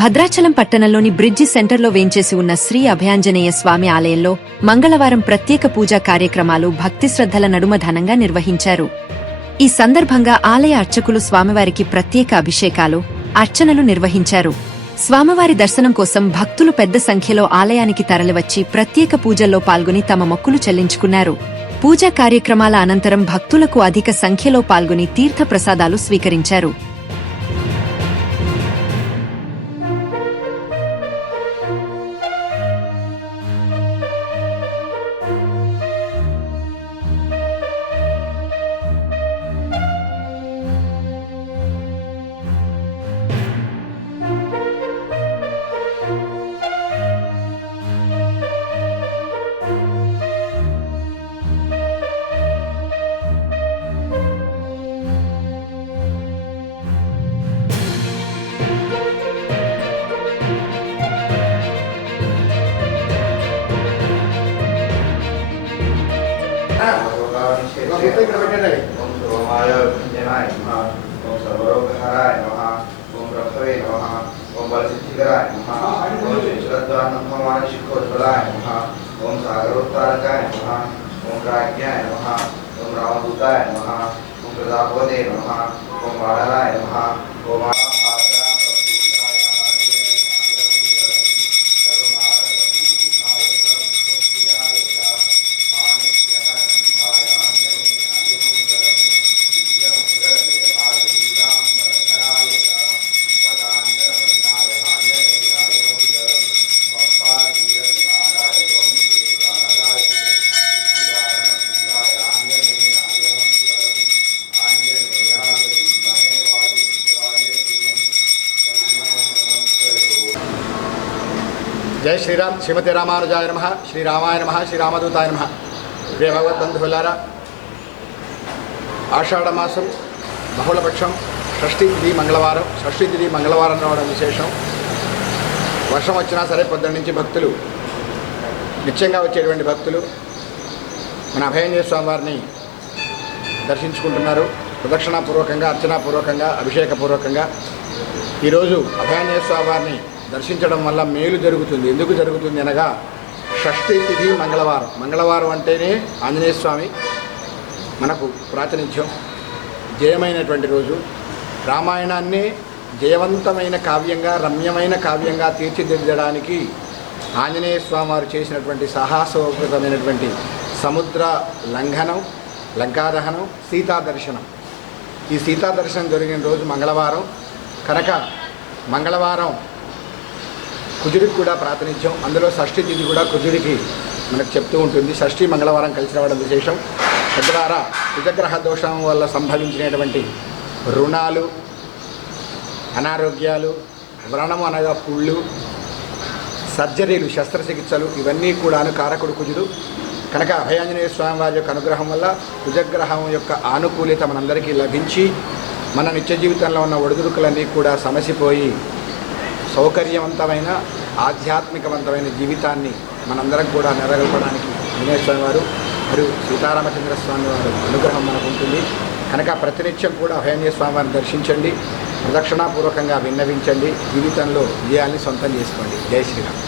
భద్రాచలం పట్టణంలోని బ్రిడ్జి సెంటర్లో వేంచేసి ఉన్న శ్రీ అభయాంజనేయ స్వామి ఆలయంలో మంగళవారం ప్రత్యేక పూజా కార్యక్రమాలు భక్తి శ్రద్ధల నడుమ ఘనంగా నిర్వహించారు. ఈ సందర్భంగా ఆలయ అర్చకులు స్వామివారికి ప్రత్యేక అభిషేకాలు, అర్చనలు నిర్వహించారు. స్వామివారి దర్శనం కోసం భక్తులు పెద్ద సంఖ్యలో ఆలయానికి తరలివచ్చి ప్రత్యేక పూజల్లో పాల్గొని తమ మొక్కులు చెల్లించుకున్నారు. పూజా కార్యక్రమాల అనంతరం భక్తులకు అధిక సంఖ్యలో పాల్గొని తీర్థ ప్రసాదాలు స్వీకరించారు. ओम सर्वमाय विजयनाय नमः। ओम सर्वरोगहराय नमः। ओम रक्षवे नमः। ओम बलसिद्धिकराय नमः। ओम श्रीश्वरद्वारब्रह्ममानशिखोज्वलाय नमः। ओम सागरोत्तारकाय नमः। ओम राज्ञाय नमः। ओम रामदूताय नमः। ओम प्रजापते नमः। ओम वाणराय नमः। ओम जय श्रीराम श्रीमती रामानुजाय नमः। श्रीरामाय नमः। श्रीरामदूताय नमः। प्रिय भगवद्बंधुलारा, आषाढ़ मासम బహుళపక్షం షష్ఠీ తిథి మంగళవారం. షష్ఠీ తిథి మంగళవారం రావడం విశేషం. వర్షం వచ్చినా సరే పొద్దున్న నుంచి భక్తులు, నిత్యంగా వచ్చేటువంటి భక్తులు మన అభయాంజనేయ స్వామి వారిని దర్శించుకుంటున్నారు. ప్రదక్షిణాపూర్వకంగా, అర్చనాపూర్వకంగా, అభిషేకపూర్వకంగా. ఈరోజు అభయాంజనేయ స్వామి వారిని దర్శించడం వల్ల మేలు జరుగుతుంది. ఎందుకు జరుగుతుంది అనగా, షష్ఠీ తిథి మంగళవారం. మంగళవారం అంటేనే ఆంజనేయ స్వామి మనకు ప్రాతినిధ్యం, జయమైనటువంటి రోజు. రామాయణాన్ని జయవంతమైన కావ్యంగా, రమ్యమైన కావ్యంగా తీర్చిదిద్దడానికి ఆంజనేయ స్వామి వారు చేసినటువంటి సాహసోపేతమైనటువంటి సముద్ర లంఘనం, లంకాదహనం, సీతా దర్శనం. ఈ సీతా దర్శనం జరిగిన రోజు మంగళవారం కనుక మంగళవారం కుజుడికి కూడా ప్రాతినిధ్యం. అందులో షష్ఠీ తిథి కూడా కుజుడికి మనకు చెప్తూ ఉంటుంది. షష్ఠీ మంగళవారం కలిసి రావడం విశేషం. తద్వారా కుజగ్రహ దోషం వల్ల సంభవించినటువంటి రుణాలు, అనారోగ్యాలు, వ్రణము అనగా పుళ్ళు, సర్జరీలు, శస్త్రచికిత్సలు, ఇవన్నీ కూడాను కారకుడు కుజుడు. కనుక అభయాంజనేయ స్వామి వారి యొక్క అనుగ్రహం వల్ల కుజగ్రహం యొక్క ఆనుకూల్యత మనందరికీ లభించి మన నిత్య జీవితంలో ఉన్న ఒడిదుడుకులన్నీ కూడా సమసిపోయి సౌకర్యవంతమైన, ఆధ్యాత్మికవంతమైన జీవితాన్ని మనందరం కూడా నెరవేర్చడానికి ఆంజనేయ స్వామి వారు మరియు సీతారామచంద్ర స్వామి వారి అనుగ్రహం మనకు ఉంటుంది. కనుక ప్రతినిత్యం కూడా అభయాంజనేయ స్వామి వారిని దర్శించండి, ప్రదక్షిణాపూర్వకంగా విన్నవించండి, జీవితంలో విజయాన్ని సొంతం చేసుకోండి. జై శ్రీరామ్.